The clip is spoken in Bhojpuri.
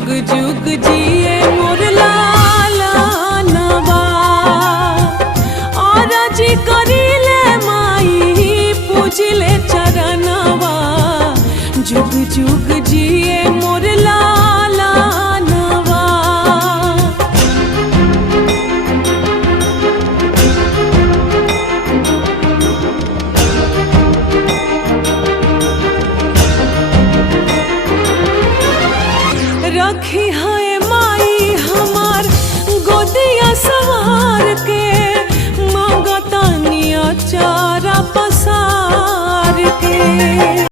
जुग जुग जिए मोर लाला नवा और जी करिले माई पूजिले चरणवा जुग जुग जिए